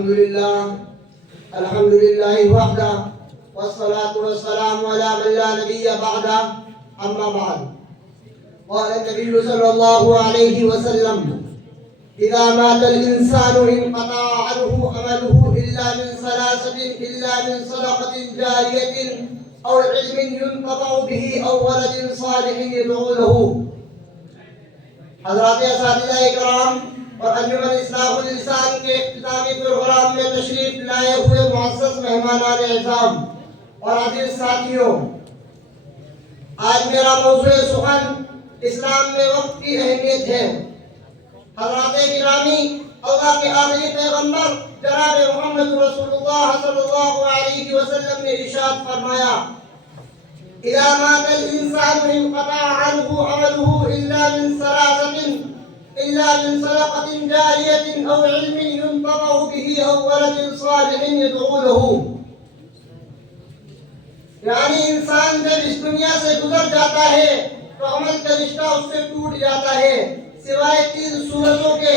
الحمد لله وحده والصلاة والسلام على من لا نبي بعده أما بعد. قال النبي صلى الله عليه وسلم: إذا مات الإنسان انقطع عنه عمله إلا من ثلاثة: إلا من صدقة جارية أو علم ينتفع به أو ولد صالح يدعو له. حضرات اساتذہ اکرام اور انجمن اصلاح اللسان کے اختتامی پروگرام میں تشریف لائے ہوئے معزز مہمانان اعظام اور عزیز ساتھیوں، آج میرا موضوع سخن اسلام میں وقت کی اہمیت ہے۔ حضرات گرامی، اللہ کے آخری پیغمبر جناب محمد رسول اللہ صلی اللہ علیہ وسلم نے ارشاد فرمایا: إذا مات الإنسان انقطع عنه عمله إلا من ثلاثة: إلا من صدقة جارية أو علم ينتفع به أو ولد صالح يدعو له. یعنی انسان جب اس دنیا سے گزر جاتا ہے تو عمل کا رشتہ اس سے ٹوٹ جاتا ہے سوائے تین صورتوں کے۔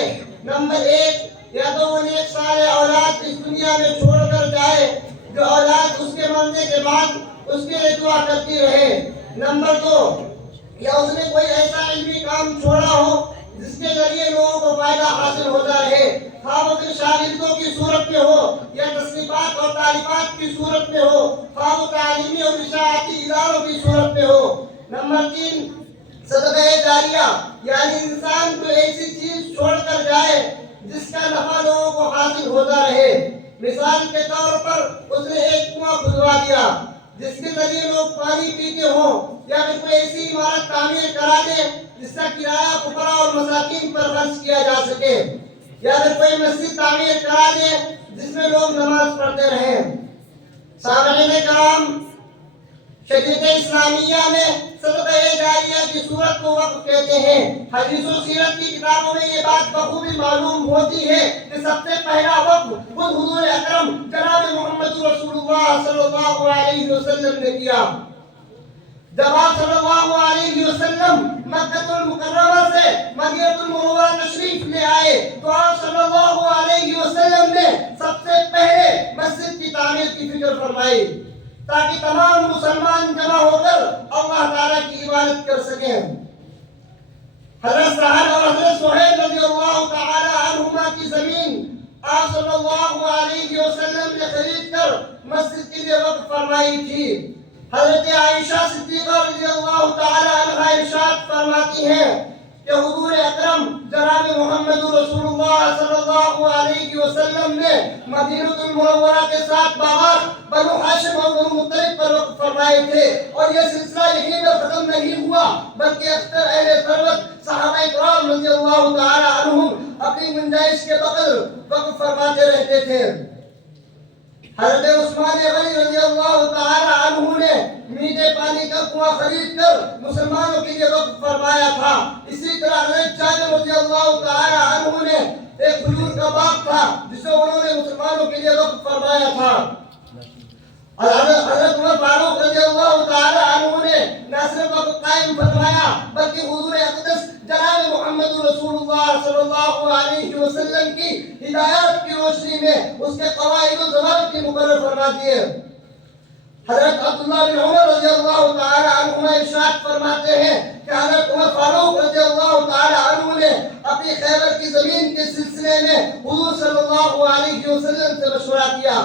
نمبر ایک، یا تو وہ نیک صالح اولاد اس دنیا میں چھوڑ کر جائے جو اولاد اس کے مرنے کے بعد اس کے لیے دعا کرتی رہے۔ نمبر دو، یا اس نے کوئی ایسا علمی کام چھوڑا ہو جس کے ذریعے لوگوں کو فائدہ حاصل ہوتا رہے، خواہ وہ شاگردوں کی صورت میں ہو یا تصنیفات اور تعلیمات کی صورت میں ہو، خواہ وہ تعلیمی اور اشاعتی اداروں کی صورت میں ہو۔ نمبر تین، صدقہ جاریہ، یعنی انسان کو ایسی چیز چھوڑ کر جائے جس کا نفع لوگوں کو حاصل ہوتا رہے۔ مثال کے طور پر اس نے ایک کنواں کھدوا دیا جس کے ذریعے لوگ پانی پیتے ہوں، یا پھر کوئی ایسی عمارت تعمیر کرا دے جس کا کرایہ فقراء اور مساکین پر خرچ کیا جا سکے، یا پھر کوئی مسجد تعمیر کرا دے جس میں لوگ نماز پڑھتے رہیں۔ سامعین کرام، شریعت اسلامیہ میں صدقہ جاریہ کی صورت کو وقف کہتے ہیں۔ حدیث و سیرت کی کتابوں میں یہ بات بخوبی معلوم ہوتی ہے کہ سب سے پہلا وقف خود حضور اکرم جناب محمد رسول اللہ صلی اللہ علیہ وسلم نے کیا۔ جب آپ صلی اللہ علیہ وسلم مکہ المکرمہ سے مدینہ المنورہ تشریف لے آئے تو آپ صلی اللہ علیہ وسلم نے سب سے پہلے مسجد کی تعمیر کی فکر فرمائی تاکہ تمام مسلمان جمع ہو کر اللہ تعالیٰ کی عبادت کر سکیں۔ حضرت سعد اور حضرت سہیل رضی اللہ تعالیٰ عنہما کی زمین آپ صلی اللہ علیہ وسلم نے خرید کر مسجد کے لیے وقف فرمائی تھی۔ حضرت عائشہ صدیقہ رضی اللہ تعالیٰ عنہا ارشاد فرماتی ہیں کہ حضور اکرم جناب محمد رسول اللہ صلی اللہ علیہ وسلم نے مدینہ المنورہ کے 7 باغات بنو ہاشم اور بنو مطلب پر وقف فرمائے تھے، اور یہ سلسلہ یہیں میں ختم نہیں ہوا بلکہ اکثر اہل ثروت صحابہ کرام رضی اللہ تعالی عنہم اپنی گنجائش کے بغیر وقف فرماتے رہتے تھے۔ حضرت عثمان غنی رضی اللہ تعالی عنہ نے میٹھے پانی کا کنواں خرید کر مسلمانوں کے لیے وقف فرمایا تھا۔ اسی طرح حضرت جابر رضی اللہ تعالی عنہ نے ایک کھجور کا باغ تھا جسے انہوں نے مسلمانوں کے لیے وقف فرمایا تھا۔ حضرت عمر فاروق رضی اللہ تعالی عنہ نے نہ صرف وقف قائم فرمایا بلکہ حضور اقدس جناب محمد رسول اللہ صلی اللہ علیہ وسلم کی ہدایات کی روشنی میں اس کے قواعد و ضوابط کی مقرر فرما دیے۔ حضرت عبداللہ بن عمر رضی اللہ تعالی عنہما ارشاد فرماتے ہیں کہ حضرت عمر فاروق رضی اللہ تعالی عنہ نے اپنی خیبر کی زمین کے سلسلے میں حضور صلی اللہ علیہ وسلم سے مشورہ کیا۔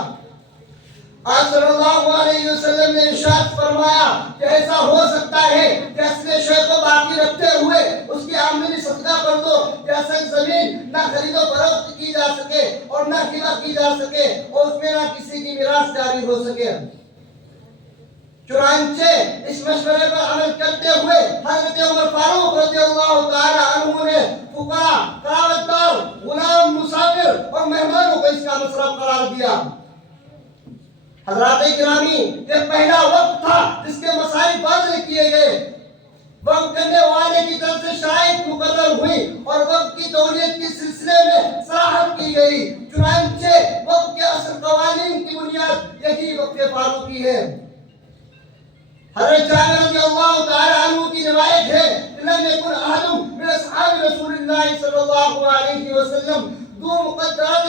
آپ صلی اللہ علیہ وسلم نے ارشاد فرمایا کہ ایسا ہو سکتا ہے کہ اصل شے کو باقی رکھتے ہوئے اس کی آمدنی صدقہ کر دو کہ اصل زمین نہ خرید و فروخت کی جا سکے اور نہ ہبہ کی جا سکے اور اس میں نہ کسی کی میراث جاری ہو سکے۔ چنانچہ اس مشورے پر عمل کرتے ہوئے حضرت عمر فاروق رضی اللہ تعالی عنہ نے فقراء، قرابت دار، غلام، مسافر اور مہمانوں کو اس کا مصرف قرار دیا۔ حضرات گرامی، یہ پہلا وقت تھا جس کے مسائل واضح کیے گئے، وقف کرنے والے کی طرف سے شرائط مقرر ہوئی اور وقف کی تولیت کے سلسلے میں صراحت کی گئی۔ چنانچہ وقف کے اصل قوانین کی بنیاد یہی وقف فاروقی ہے۔ حضرت جابر رضی اللہ تعالی عنہ کی روایت ہے کہ لم يكن احد من اصحاب رسول الله صلی اللہ علیہ وسلم ذو مقدرة